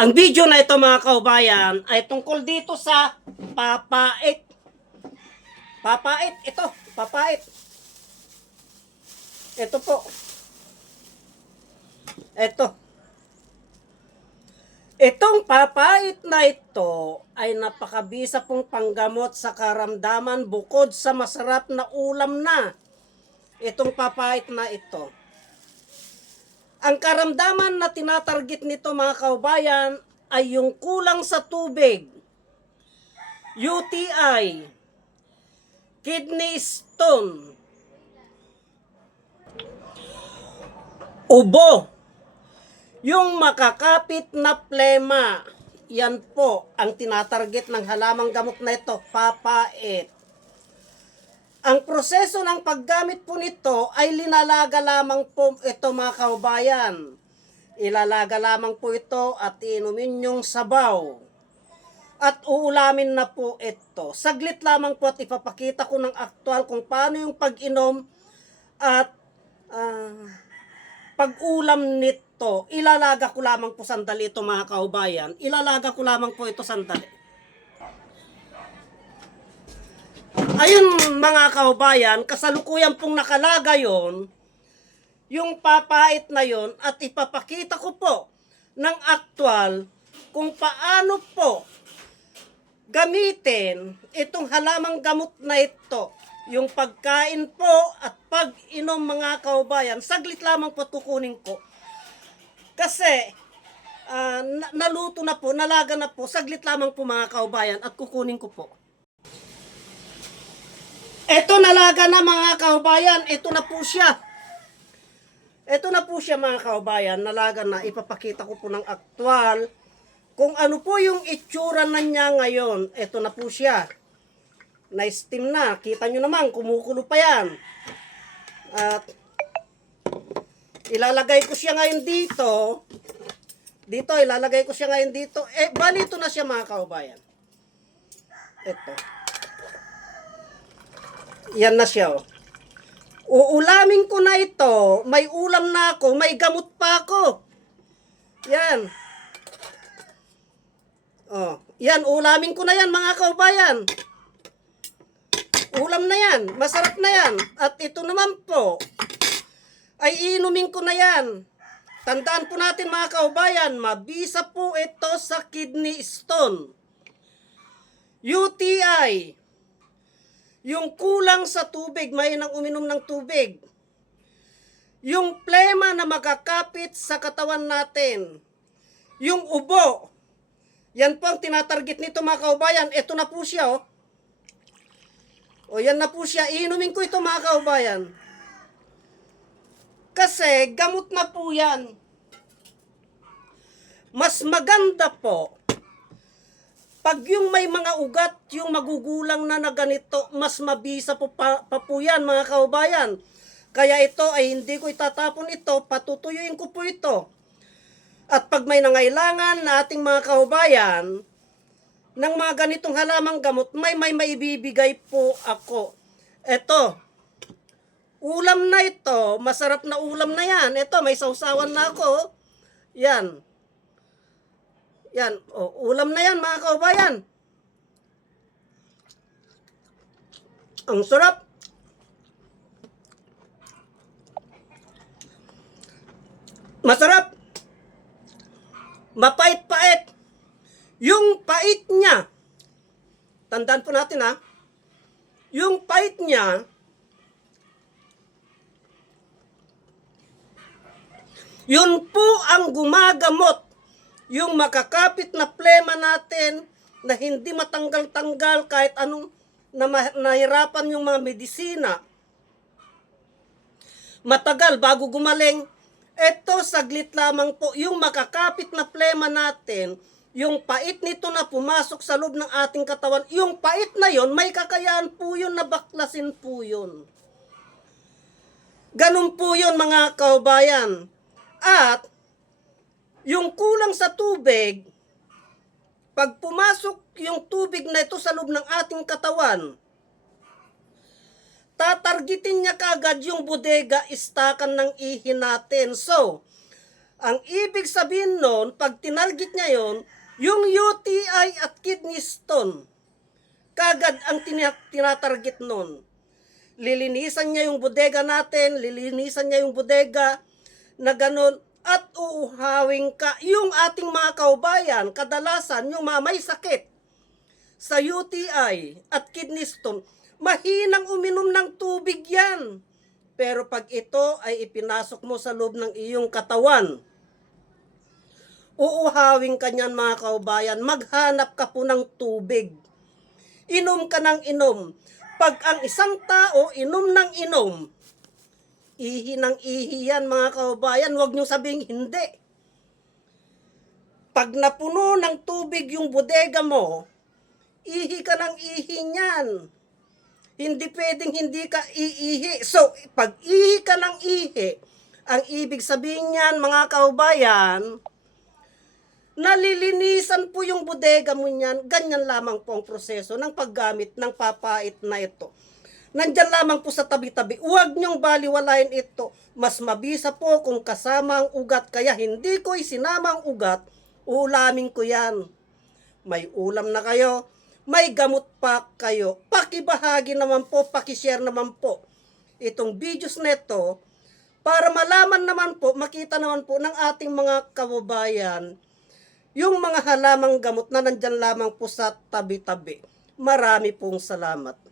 Ang video na ito mga kaubayan ay tungkol dito sa papait. Papait, ito, papait. Ito po. Ito. Itong papait na ito ay napakabisa pong panggamot sa karamdaman bukod sa masarap na ulam na. Itong papait na ito. Ang karamdaman na tinatarget nito mga kaubayan ay yung kulang sa tubig, UTI, kidney stone, ubo, yung makakapit na plema. Yan po ang tinatarget ng halamang gamot na ito, papait. Ang proseso ng paggamit po nito ay linalaga lamang po ito mga kaubayan. Ilalaga lamang po ito at inumin yung sabaw. At uulamin na po ito. Saglit lamang po at ipapakita ko ng aktual kung paano yung pag-inom at pag-ulam nito. Ilalaga ko lamang po sandali ito mga kaubayan. Ilalaga ko lamang po ito sandali. Ayun mga kaubayan, kasalukuyan pong nakalaga yon, yung papait na yon, at ipapakita ko po ng aktual kung paano po gamitin itong halamang gamot na ito. Yung pagkain po at pag-inom mga kaubayan, saglit lamang po kukunin ko. Kasi naluto na po, nalaga na po, saglit lamang po mga kaubayan at kukunin ko po. Ito nalaga na mga kaubayan, ito na po siya. Ito na po siya mga kaubayan, nalaga na. Ipapakita ko po ng aktual kung ano po yung itsura na niya ngayon. Ito na po siya. Na-steam na. Kita nyo naman, kumukulo pa yan. At ilalagay ko siya ngayon dito. Ilalagay ko siya ngayon dito. Bali ito na siya mga kaubayan. Ito. Yan na siya. Uulamin ko na ito. May ulam na ako. May gamot pa ako. Yan. Yan, ulamin ko na yan mga kaubayan. Ulam na yan. Masarap na yan. At ito naman po, ay inumin ko na yan. Tandaan po natin mga kaubayan, mabisa po ito sa kidney stone, UTI, yung kulang sa tubig, may nang uminom ng tubig, yung plema na magkakapit sa katawan natin, yung ubo. Yan po ang tinatarget nito mga kaubayan. Ito na po siya. Yan na po siya. Inumin ko ito mga kaubayan. Kasi gamot na po yan. Mas maganda po pag yung may mga ugat, yung magugulang na ganito, mas mabisa po pa po yan mga kaubayan. Kaya ito ay hindi ko itatapon ito, patutuyuin ko po ito. At pag may nangailangan na ating mga kaubayan ng mga ganitong halamang gamot, may maibibigay po ako. Ito, ulam na ito, masarap na ulam na yan. Ito, may sausawan na ako. Yan. Yan, ulam na yan mga kaubayan. Ang sarap. Masarap. Mapait-pait. Yung pait niya, tandaan po natin yung pait niya, yun po ang gumagamot. Yung makakapit na plema natin na hindi matanggal-tanggal kahit anong nahirapan yung mga medisina. Matagal bago gumaling. Ito saglit lamang po yung makakapit na plema natin. Yung pait nito na pumasok sa loob ng ating katawan. Yung pait na yon, may kakayahan po yun na baklasin po yun. Ganun po yun mga kaubayan. At yung kulang sa tubig, pag pumasok yung tubig na ito sa loob ng ating katawan, tatargetin niya kaagad yung bodega, istakan ng ihi natin. So, Ang ibig sabihin nun, pag tinarget niya yon, yung UTI at kidney stone, kagad ang tinatarget nun. Lilinisan niya yung bodega natin, lilinisan niya yung bodega na ganun, at uuhawing ka yung ating mga kaubayan, kadalasan yung mga may sakit sa UTI at kidney stone, mahinang uminom ng tubig yan. Pero pag ito ay ipinasok mo sa loob ng iyong katawan, uuhawing ka niyan mga kaubayan, maghanap ka po ng tubig. Inom ka ng inom. Pag ang isang tao inom ng inom, ihi ng ihi yan mga kaubayan, huwag nyo sabing hindi. Pag napuno ng tubig yung bodega mo, ihi ka ng ihi niyan. Hindi pwedeng hindi ka iihi. So, pag ihi ka ng ihi, ang ibig sabihin niyan mga kaubayan, nalilinisan po yung bodega mo niyan. Ganyan lamang po ang proseso ng paggamit ng papait na ito. Nandyan lamang po sa tabi-tabi. Huwag niyong baliwalain ito. Mas mabisa po kung kasama ang ugat. Kaya hindi ko isinama ang ugat, ulamin ko yan. May ulam na kayo, may gamot pa kayo. Pakibahagi naman po, pakishare naman po itong videos neto para malaman naman po, makita naman po ng ating mga kababayan yung mga halamang gamot na nandyan lamang po sa tabi-tabi. Marami pong salamat.